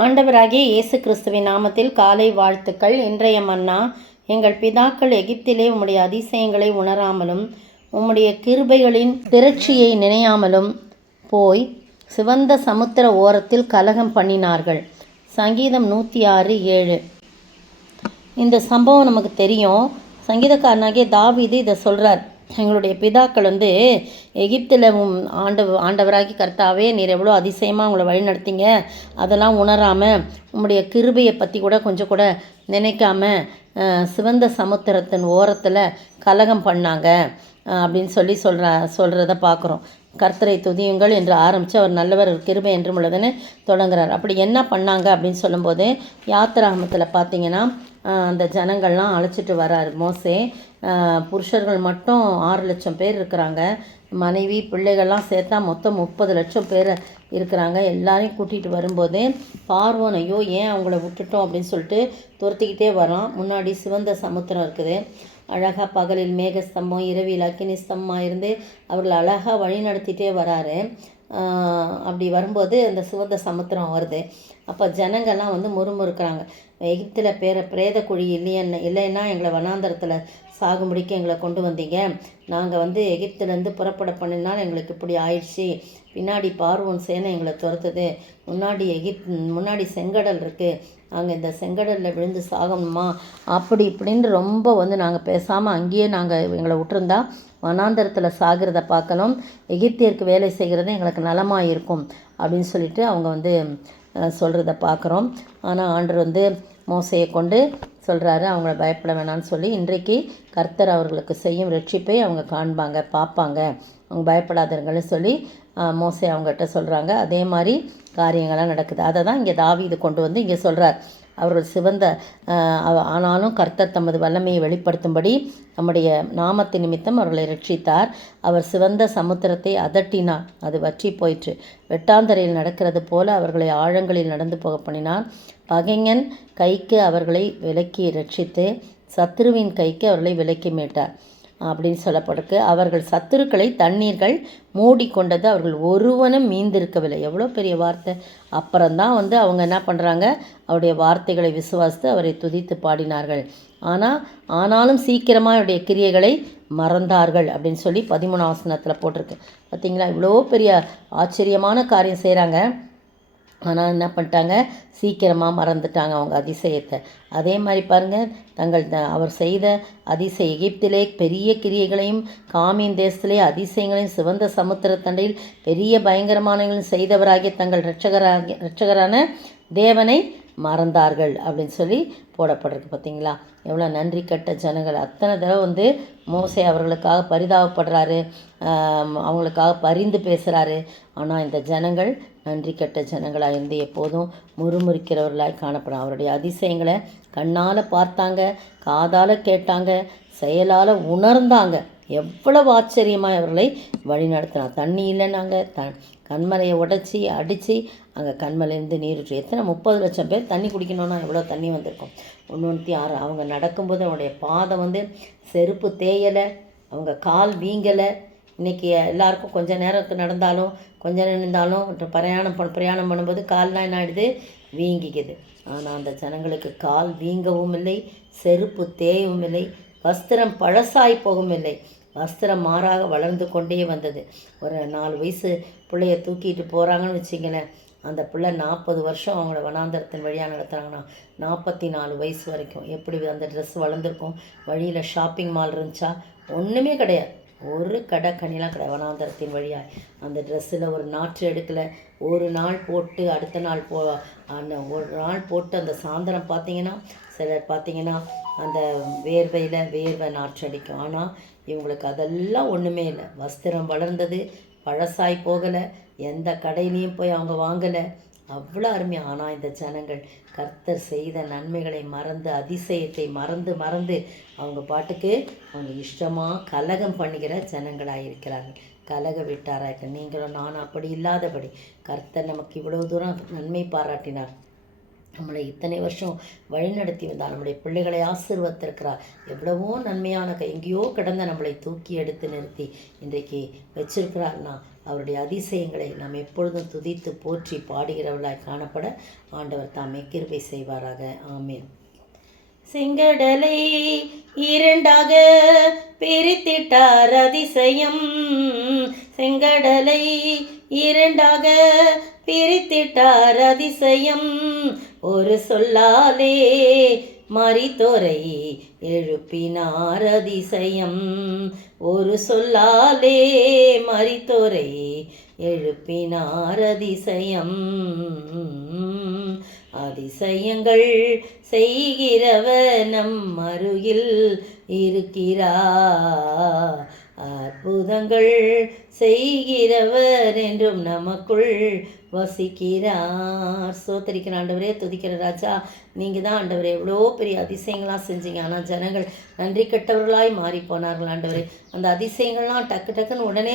ஆண்டவராகிய இயேசு கிறிஸ்துவின் நாமத்தில் காலை வாழ்த்துக்கள். இன்றைய மன்னா, எங்கள் பிதாக்கள் எகிப்திலே உம்முடைய அதிசயங்களை உணராமலும் உம்முடைய கிருபைகளின் திரட்சியை நினையாமலும் போய் சிவந்த சமுத்திர ஓரத்தில் கலகம் பண்ணினார்கள். சங்கீதம் 106:7. இந்த சம்பவம் நமக்கு தெரியும். சங்கீதக்காரனாகிய தாவீது இதை சொல்கிறார். எங்களுடைய பிதாக்கள் எகிப்தில் ஆண்டவராகி கர்த்தாவே, நீர் எவ்வளோ அதிசயமாக உங்களை வழி நடத்திங்க, அதெல்லாம் உணராமல் உங்களுடைய கிருபையை பற்றி கூட கொஞ்சம் கூட நினைக்காம சிவந்த சமுத்திரத்தின் ஓரத்தில் கலகம் பண்ணாங்க அப்படின்னு சொல்கிறத பார்க்குறோம். கர்த்தரை துதியுங்கள் என்று ஆரம்பித்து அவர் நல்லவர் கிருபை என்றும் உள்ளதுன்னு தொடங்குறார். அப்படி என்ன பண்ணாங்க அப்படின்னு சொல்லும்போது, யாத்திராகமத்தில் பார்த்தீங்கன்னா அந்த ஜனங்கள்லாம் அழைச்சிட்டு வரார் மோசே. புருஷர்கள் மட்டும் 6 லட்சம் பேர் இருக்கிறாங்க. மனைவி பிள்ளைகள்லாம் சேர்த்தா மொத்தம் 30 லட்சம் பேர் இருக்கிறாங்க. எல்லாரையும் கூட்டிகிட்டு வரும்போது பார்வோன், ஐயோ ஏன் அவங்கள விட்டுட்டோம் அப்படின்னு சொல்லிட்டு துரத்திக்கிட்டே வரோம். முன்னாடி சிவந்த சமுத்திரம் இருக்குது. அழகாக பகலில் மேகஸ்தம்பம், இரவில் அக்கினி ஸ்தம்பமாக இருந்து அவர்கள் அழகாக வழி நடத்திட்டே வராரு. அப்படி வரும்போது அந்த சிவந்த சமுத்திரம் வருது. அப்போ ஜனங்கள்லாம் முறுமுறுக்கிறாங்க. எகிப்தில் பிரேத குழி இல்லைன்னா எங்களை வனாந்தரத்தில் சாகும்படிக்கு எங்களை கொண்டு வந்தீங்க. நாங்கள் எகிப்திலேருந்து புறப்பட பண்ணினால் எங்களுக்கு இப்படி ஆயிடுச்சு. பின்னாடி பார்வோன் சேனை எங்களை துரத்துது. முன்னாடி செங்கடல் இருக்குது. நாங்கள் இந்த செங்கடலில் விழுந்து சாகணுமா அப்படி இப்படின்னு ரொம்ப நாங்கள் பேசாமல் அங்கேயே எங்களை விட்டுருந்தா வனாந்தரத்தில் சாகிறத பார்க்கணும், எகிப்தியருக்கு வேலை செய்கிறது எங்களுக்கு நலமாக இருக்கும் அப்படின்னு சொல்லிட்டு அவங்க சொல்கிறத பார்க்குறோம். ஆனால் ஆண்டவர் மோசையை கொண்டு சொல்கிறாரு, அவங்கள பயப்பட வேணான்னு சொல்லி, இன்றைக்கு கர்த்தர் அவர்களுக்கு செய்யும் ரட்சிப்பை அவங்க காண்பாங்க, பார்ப்பாங்க, அவங்க பயப்படாதவங்கன்னு சொல்லி மோசே அவங்ககிட்ட சொல்கிறாங்க. அதே மாதிரி காரியங்கள்லாம் நடக்குது. அதை தான் இங்கே தாவீது கொண்டு இங்கே சொல்கிறார். அவர்கள் சிவந்த ஆனாலும் கர்த்தர் தமது வல்லமையை வெளிப்படுத்தும்படி நம்முடைய நாமத்தின் நிமித்தம் அவர்களை ரட்சித்தார். அவர் சிவந்த சமுத்திரத்தை அதட்டினார், அது வற்றி போயிற்று. வெட்டாந்தரையில் நடக்கிறது போல அவர்களை ஆழங்களில் நடந்து போக பண்ணினார். பகைஞன் கைக்கு அவர்களை விலக்கி ரட்சித்து சத்துருவின் கைக்கு அவர்களை விலக்கி மீட்டார் அப்படின்னு சொல்லப்படுக்கு. அவர்கள் சத்துருக்களை தண்ணீர்கள் மூடிக்கொண்டது, அவர்கள் ஒருவனும் மீந்திருக்கவில்லை. எவ்வளோ பெரிய வார்த்தை! அப்புறம்தான் அவங்க என்ன பண்ணுறாங்க, அவருடைய வார்த்தைகளை விசுவாசித்து அவரை துதித்து பாடினார்கள். ஆனாலும் சீக்கிரமாக அவருடைய கிரியைகளை மறந்தார்கள் அப்படின்னு சொல்லி 13ஆம் வசனத்தில் போட்டிருக்கு. பார்த்தீங்களா, இவ்வளோ பெரிய ஆச்சரியமான காரியம் செய்கிறாங்க. ஆனால் என்ன பண்ணிட்டாங்க, சீக்கிரமாக மறந்துட்டாங்க அவங்க அதிசயத்தை. அதே மாதிரி பாருங்கள், அவர் செய்த எகிப்திலே பெரிய கிரியைகளையும் காமின் தேசத்திலே அதிசயங்களையும் சிவந்த சமுத்திரத்தண்டையில் பெரிய பயங்கரமானங்களையும் செய்தவராகிய தங்கள் இரட்சகரான தேவனை மறந்தார்கள் அப்படின்னு சொல்லி போடப்பட்டிருக்கு. பார்த்தீங்களா, எவ்வளோ நன்றி கட்ட ஜனங்கள்! அத்தனை தடவை மோசே அவர்களுக்காக பரிதாபப்படுறாரு, அவங்களுக்காக பரிந்து பேசுகிறாரு. ஆனால் இந்த ஜனங்கள் நன்றி கட்ட ஜனங்களாக இருந்து எப்போதும் முறுமுறுக்கிறவர்களாய் காணப்படும். அவருடைய அதிசயங்களை கண்ணால் பார்த்தாங்க, காதால் கேட்டாங்க, செயலால் உணர்ந்தாங்க. எவ்வளவு ஆச்சரியமாக அவர்களை வழி நடத்தினார். தண்ணி இல்லைன்னாங்க, கண்மலையை உடைச்சி அடித்து அங்கே கண்மலையிலேருந்து நீர் ஊற்றி எத்தனை 30 லட்சம் பேர் தண்ணி குடிக்கணுன்னா எவ்வளோ தண்ணி வந்திருக்கும். 106 அவங்க நடக்கும்போது அவங்களுடைய பாதம் செருப்பு தேயலை, அவங்க கால் வீங்கலை. இன்றைக்கி எல்லாருக்கும் கொஞ்சம் நேரம் நடந்தாலும் கொஞ்சம் நின்றாலும் பிரயாணம் பண்ணும்போது கால்லாம் என்ன ஆகிடுது, வீங்கிக்குது. ஆனால் அந்த ஜனங்களுக்கு கால் வீங்கவும் இல்லை, செருப்பு தேயவும் இல்லை, வஸ்திரம் பழசாய் போகவும் இல்லை, வஸ்திரம் மாறாக வளர்ந்து கொண்டே வந்தது. ஒரு 4 வயசு பிள்ளைய தூக்கிட்டு போகிறாங்கன்னு வச்சிங்களேன், அந்த பிள்ளை 40 வருஷம் அவங்கள வனாந்தரத்தின் வழியாக நடத்துகிறாங்கன்னா 44 வயசு வரைக்கும் எப்படி அந்த ட்ரெஸ் வளர்ந்துருக்கும். வழியில் ஷாப்பிங் மால் இருந்துச்சா? ஒன்றுமே கிடையாது. ஒரு கடை கண்ணிலாம் கிடையாது. வனாந்தரத்தின் வழியாக அந்த ட்ரெஸ்ஸில் ஒரு நாற்று எடுக்கலை. ஒரு நாள் போட்டு அடுத்த நாள் அந்த ஒரு நாள் போட்டு அந்த சாயந்தரம் பார்த்திங்கன்னா சிலர் பார்த்திங்கன்னா அந்த வேர்வை நாற்று அடிக்கும். ஆனால் இவங்களுக்கு அதெல்லாம் ஒன்றுமே இல்லை. வஸ்திரம் வளர்ந்தது, பழசாய் போகலை, எந்த கடையிலையும் போய் அவங்க வாங்கலை. அவ்வளோ அருமையாக. ஆனால் இந்த ஜனங்கள் கர்த்தர் செய்த நன்மைகளை மறந்து அதிசயத்தை மறந்து அவங்க பாட்டுக்கு அவங்க இஷ்டமாக கலகம் பண்ணுகிற ஜனங்களாக இருக்கிறார்கள். கலக விட்டாராக நீங்களும் நானும் அப்படி இல்லாதபடி கர்த்தர் நமக்கு இவ்வளோ தூரம் நன்மை பாராட்டினார். நம்மளை இத்தனை வருஷம் வழிநடத்தி வந்தார். நம்முடைய பிள்ளைகளை ஆசீர்வதித்திருக்கிறார். எவ்வளவோ நன்மையான எங்கேயோ கிடந்த நம்மளை தூக்கி எடுத்து நிறுத்தி இன்றைக்கு வச்சிருக்கிறார்னா அவருடைய அதிசயங்களை நாம் எப்பொழுதும் துதித்து போற்றி பாடுகிறவர்களாய் காணப்பட ஆண்டவர் தாமே கிருபை செய்வாராக. ஆமென். செங்கடலை இரண்டாக பிரித்திட்டார் அதிசயம். செங்கடலை இரண்டாக பிரித்திட்டார் அதிசயம். ஒரு சொல்லாலே மரித்தோரை எழுப்பினார் அதிசயம். ஒரு சொல்லாலே மரித்தோரை எழுப்பினார் அதிசயம். அதிசயங்கள் செய்கிறவர் நம் அருகில் இருக்கிறார். அற்புதங்கள் செய்கிறவர் என்றும் நமக்குள் வசிக்கிறார். சோத்தரிக்கிற ஆண்டவரே, துதிக்கிற ராஜா, நீங்கள் தான் ஆண்டவரே எவ்வளோ பெரிய அதிசயங்களாக செஞ்சீங்க. ஆனால் ஜனங்கள் நன்றி கெட்டவர்களாய் மாறி போனார்கள் ஆண்டவரே. அந்த அதிசயங்கள்லாம் டக்கு டக்குன்னு உடனே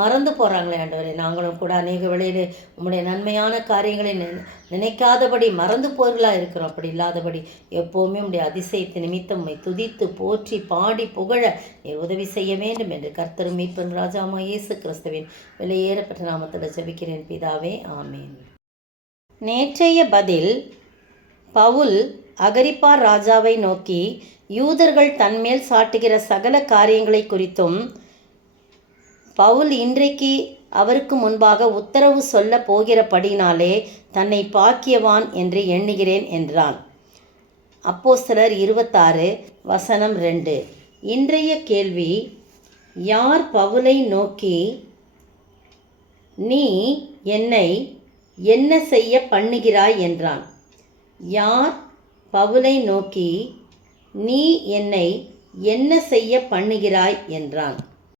மறந்து போகிறாங்களே ஆண்டவரே. நாங்களும் கூட அநேக வேளையிலே உம்முடைய நன்மையான காரியங்களை நினைக்காதபடி மறந்து போர்களாக இருக்கிறோம். அப்படி இல்லாதபடி எப்போவுமே உம்முடைய அதிசயத்தை நிமித்தம் உம்மை துதித்து போற்றி பாடி புகழ நீர் உதவி செய்ய வேண்டும் என்று கர்த்தரும் மீட்பன் ராஜாமா இயேசு கிறிஸ்துவின் விலையேறப்பட்ட நாமத்தில் ஜெபிக்கிறேன் பிதாவே. ஆமேன். நேற்றைய பதில், பவுல் அகிரிப்பா ராஜாவை நோக்கி யூதர்கள் தன்மேல் சாட்டுகிற சகல காரியங்களை குறித்தும் பவுல் இன்றைக்கு அவருக்கு முன்பாக உத்தரவு சொல்ல போகிறபடினாலே தன்னை பாக்கியவான் என்று எண்ணுகிறேன் என்றான். அப்போஸ்தலர் 26:2. இன்றைய கேள்வி, யார் பவுலை நோக்கி நீ என்னை என்ன செய்ய பண்ணுகிறாய் என்றான்? யார் பவுலை நோக்கி நீ என்னை என்ன செய்ய பண்ணுகிறாய் என்றான்?